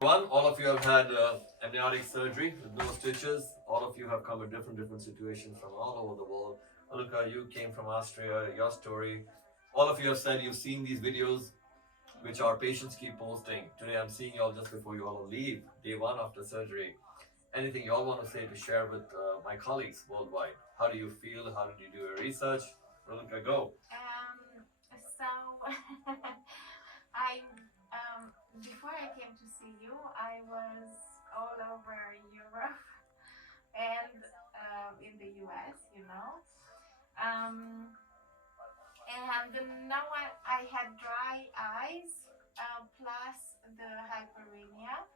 All of you have had amniotic surgery with no stitches. All of you have come in different situations from all over the world. Raluca, you came from Austria. Your story. All of you have said you've seen these videos, which our patients keep posting. Today, I'm seeing you all just before you all leave, day one after surgery. Anything you all want to say to share with my colleagues worldwide? How do you feel? How did you do your research? Raluca, go. So I before I came to see you, I was all over Europe and in the US, Um, and now I had dry eyes plus the hyperemia,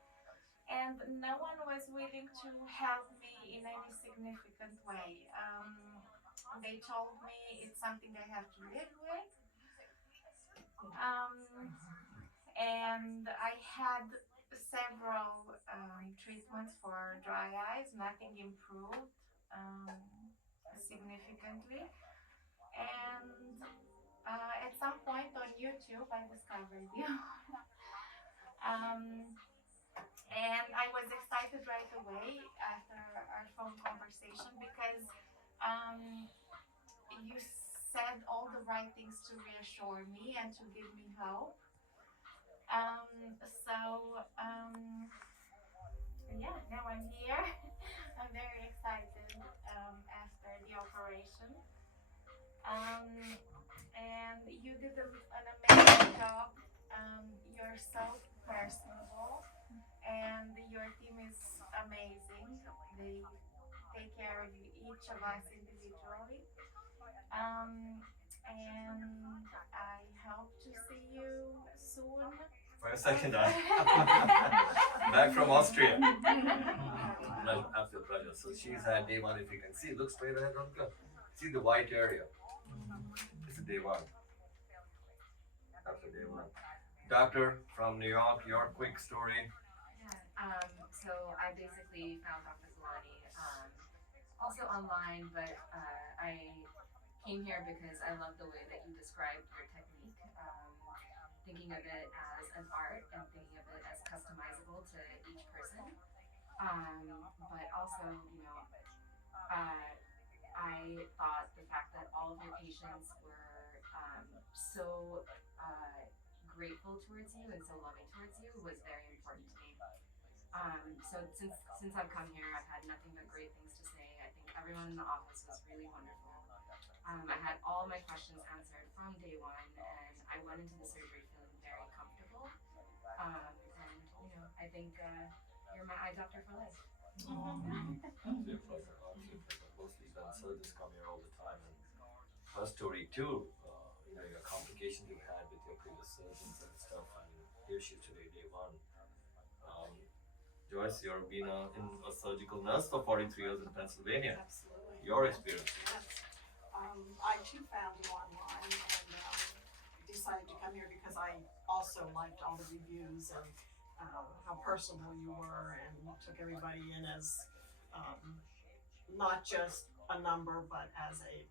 and no one was willing to help me in any significant way. They told me it's something I have to live with. Um, and I had several treatments for dry eyes, nothing improved significantly. And at some point on YouTube, I discovered you. um, and I was excited right away after our phone conversation because um, you said all the right things to reassure me and to give me hope. So yeah, now I'm here. I'm very excited after the operation. Um, and you did an amazing job. You're so personable, and your team is amazing. They take care of each of us individually. Um, and I hope to see you soon. For a second, back from Austria. Pleasure, absolute pleasure. So she's had day one, if you can see. Look straight ahead, Raluca. See the white area. This is day one. After day one. Doctor from New York, your quick story. So I basically found Dr. Gulani also online, but I came here because I love the way that you described your technique, thinking of it as an art and thinking of it as customizable to each person. But also, I thought the fact that all of your patients were so grateful towards you and so loving towards you was very important to me. So since I've come here, I've had nothing but great things to say. I think everyone in the office was really wonderful. I had all my questions answered from day one, and I went into the surgery feeling very comfortable. And I think you're my eye doctor for life. Absolute pleasure, absolute pleasure. Mostly when surgeons come here all the time, and her story too. Your complications you've had with your previous surgeons and stuff, and here she is today, day one. Um, Joyce, you've been a surgical nurse for 43 years in Pennsylvania. Absolutely. Your experience? Yes. I too found you online and decided to come here because I also liked all the reviews and how personable you were, and you took everybody in as not just a number but as a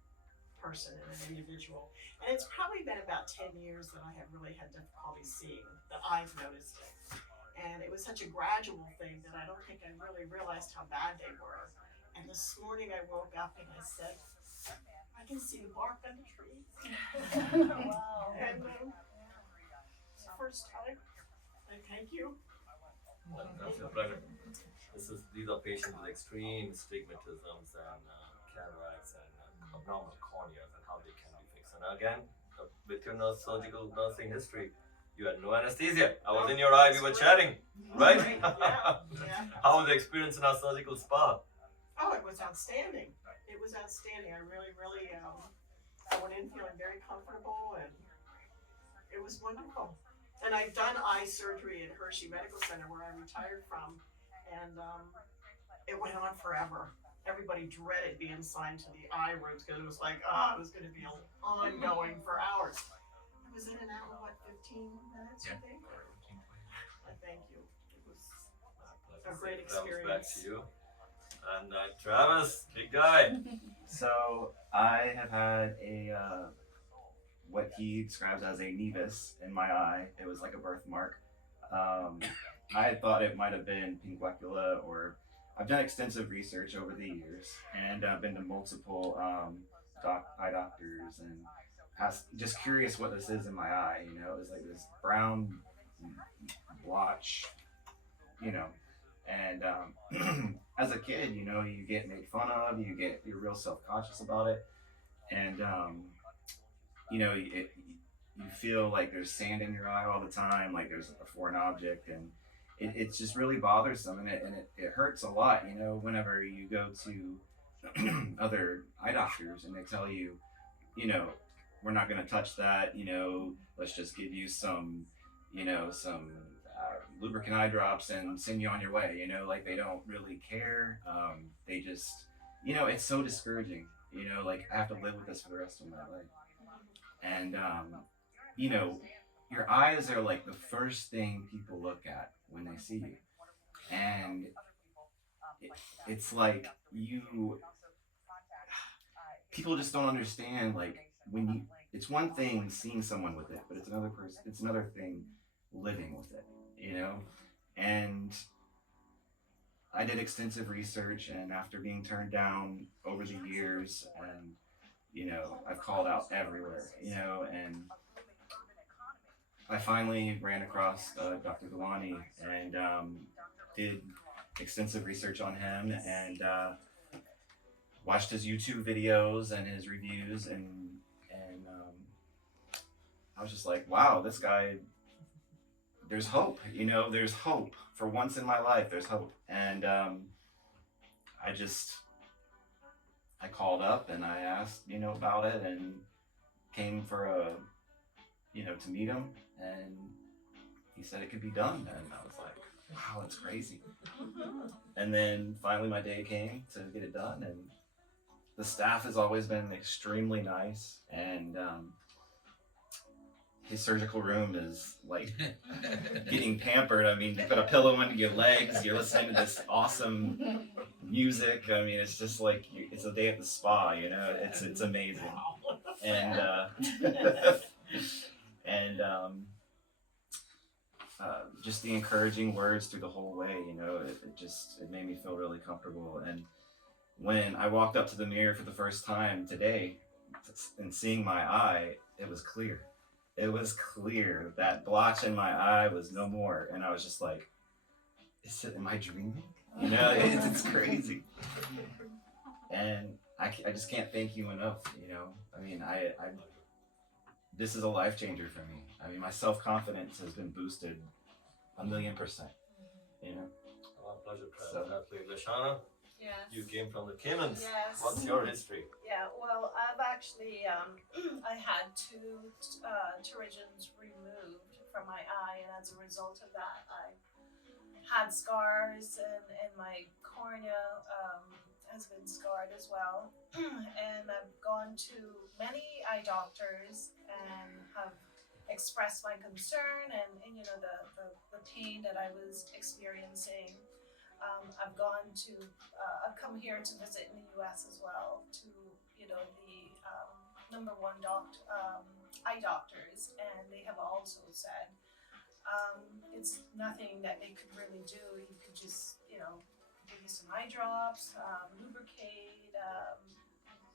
person and an individual. And it's probably been about 10 years that I have really had difficulty seeing, that I've noticed it. And it was such a gradual thing that I don't think I really realized how bad they were. And this morning I woke up and I said, I can see the bark on the trees. Wow. And it's the first time. I thank you. That's a pleasure. These are patients with extreme stigmatisms and cataracts and abnormal corneas and how they can be fixed. And again, with your surgical nursing history, you had no anesthesia. I was in your eye, we were chatting, right? Yeah. How was the experience in our surgical spa? Oh, it was outstanding. It was outstanding. I really, I went in feeling very comfortable, and it was wonderful. And I've done eye surgery at Hershey Medical Center where I retired from, and it went on forever. Everybody dreaded being assigned to the eye rooms because it was like, it was going to be ongoing for hours. I was in and out in what, 15 minutes, I think? I thank you. It was a great experience. Back to you. And Travis, big guy. So I have had what he describes as a nevus in my eye. It was like a birthmark. I had thought it might have been Pinguecula, or I've done extensive research over the years, and I've been to multiple eye doctors, and asked, just curious what this is in my eye. You know, it was like this brown blotch, you know, and as a kid, you know, you get made fun of, you're real self conscious about it, and you know, you feel like there's sand in your eye all the time, like there's a foreign object, and it's just really bothersome, and it hurts a lot, you know, whenever you go to other eye doctors and they tell you, you know, we're not going to touch that, you know, let's just give you some, you know, some lubricant eye drops and send you on your way, you know, like they don't really care. They just, you know, it's so discouraging, you know, like I have to live with this for the rest of my life. And, you know, your eyes are like the first thing people look at when they see you. And it's like people just don't understand, like, when you, it's one thing seeing someone with it, but it's another thing living with it, you know? And I did extensive research, and after being turned down over the years, and, you know, I've called out everywhere, you know, and I finally ran across Dr. Gulani, and did extensive research on him, and watched his YouTube videos and his reviews, and I was just like, wow, this guy. There's hope, you know. There's hope for once in my life. There's hope, and I just I called up and I asked, you know, about it, and came for to meet him, and he said it could be done, and I was like, wow, that's crazy. And then finally my day came to get it done, and the staff has always been extremely nice, and his surgical room is like getting pampered. I mean, you put a pillow under your legs, you're listening to this awesome music. I mean, it's just like it's a day at the spa, you know. It's amazing, and and just the encouraging words through the whole way, you know, it made me feel really comfortable. And when I walked up to the mirror for the first time today and seeing my eye, it was clear. It was clear. That blotch in my eye was no more. And I was just like, am I dreaming? You know, it's crazy. And I just can't thank you enough, you know. I mean, this is a life changer for me. I mean, my self-confidence has been boosted 1,000,000%, you know. Our pleasure, So- absolutely. Lashana, Yes. you came from the Caymans. Yes. What's your history? Yeah, well, I've actually, I had two pterygiums removed from my eye, and as a result of that, I had scars, and my cornea has been scarred as well. And I've gone to many eye doctors and have expressed my concern and you know, the pain that I was experiencing. I've come here to visit in the US as well to, you know, the number one eye doctors, and they have also said it's nothing that they could really do. You could just, you know, give you some eye drops, lubricate,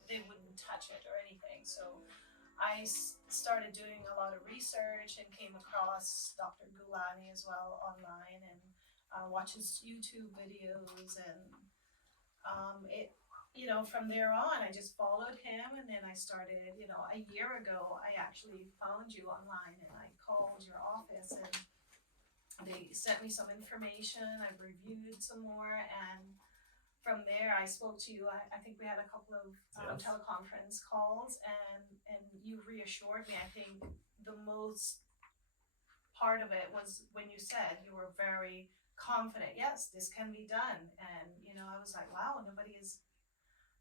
they wouldn't touch it or anything. So I started doing a lot of research and came across Dr. Gulani as well online, and watch his YouTube videos, and you know, from there on, I just followed him, and then I started, you know, a year ago, I actually found you online, and I called your office, and they sent me some information. I reviewed some more, and from there, I spoke to you. I think we had a couple of Yes. teleconference calls, and you reassured me. I think the most part of it was when you said you were very confident. Yes, this can be done, and you know, I was like, wow, nobody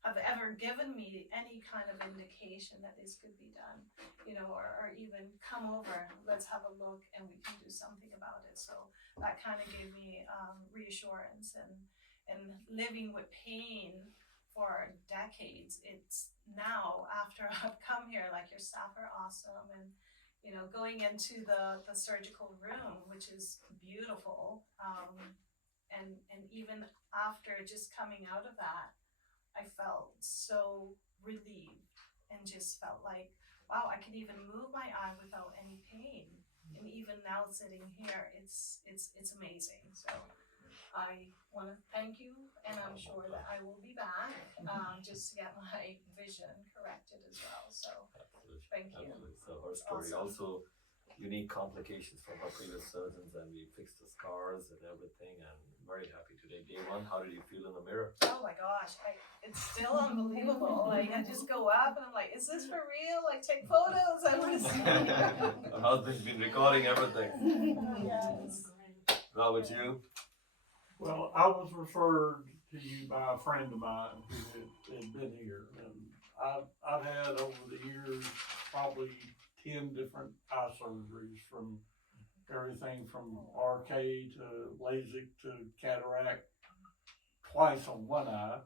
have ever given me any kind of indication that this could be done, you know, or even come over, let's have a look, and we can do something about it. So that kind of gave me reassurance, and living with pain for decades. It's now, after I've come here, like, your staff are awesome, and you know, going into the surgical room, which is beautiful, and even after just coming out of that, I felt so relieved and just felt like, wow, I can even move my eye without any pain. And even now sitting here, it's amazing. So I want to thank you, and I'm sure that I will be back just to get my vision corrected as well. So Absolutely. thank you. Absolutely. So her story Awesome. also unique complications from her previous surgeons, and we fixed the scars and everything, and very happy today. Day one, how did you feel in the mirror? Oh my gosh, it's still unbelievable. Like I just go up and I'm like, is this for real? Like take photos. I want to see. Her husband's been recording everything. Yes. How about you? Well, I was referred to you by a friend of mine who had been here, and I've had over the years probably 10 different eye surgeries, from everything from RK to LASIK to cataract, twice on one eye.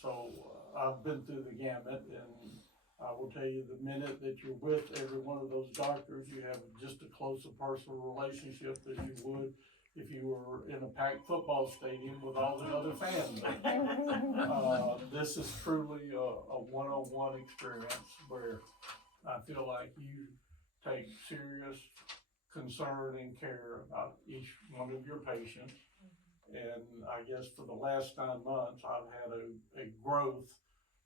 So I've been through the gamut, and I will tell you, the minute that you're with every one of those doctors, you have just a closer personal relationship as you would if you were in a packed football stadium with all the other fans. This is truly a one-on-one experience where I feel like you take serious concern and care about each one of your patients. And I guess for the last 9 months, I've had a growth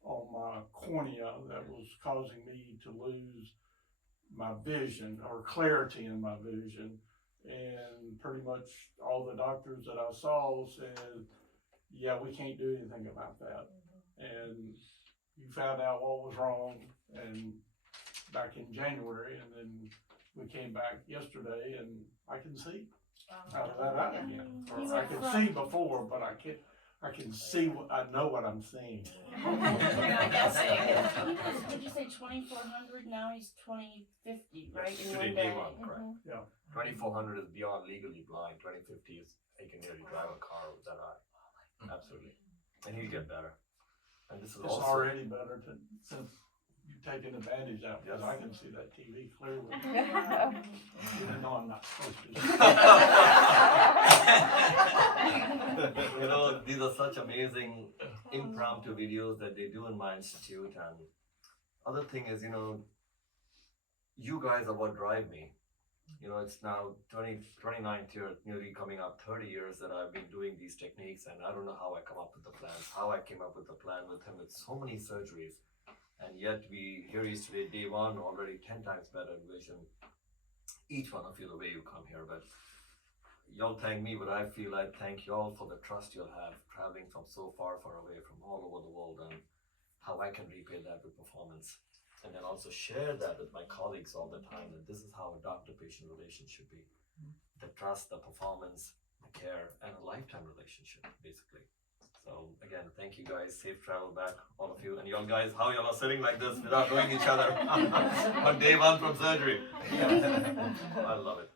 on my cornea that was causing me to lose my vision, or clarity in my vision. And pretty much all the doctors that I saw said, yeah, we can't do anything about that. And you found out what was wrong and back in January, and then we came back yesterday and I can see out of that eye again. Or I could see before, but I can see what I know what I'm seeing. I guess Did you say 2400? Now he's 2050, right? Yes, In today, one day day. one, correct. Yeah. 2400 is beyond legally blind. 2050 is he can nearly drive a car with that eye. Absolutely. And he'll get better. And this is It's also already better since you've taken advantage out, because I can see that TV clearly. Even though I'm not supposed to. You know, these are such amazing impromptu videos that they do in my institute. And other thing is, you know, you guys are what drive me. You know, it's now 29th year, nearly coming up 30 years that I've been doing these techniques, and I don't know how I come up with the plans, how I came up with the plan with him with so many surgeries. And yet here he is today, day one, already 10 times better in vision. Each one of you, the way you come here, but y'all thank me, but I feel I thank y'all for the trust you'll have traveling from so far away from all over the world, and how I can repay that with performance. And then also share that with my colleagues all the time, that this is how a doctor-patient relationship should be. The trust, the performance, the care, and a lifetime relationship, basically. So again, thank you guys. Safe travel back, all of you. And y'all guys, how y'all are sitting like this without knowing each other on day one from surgery. I love it.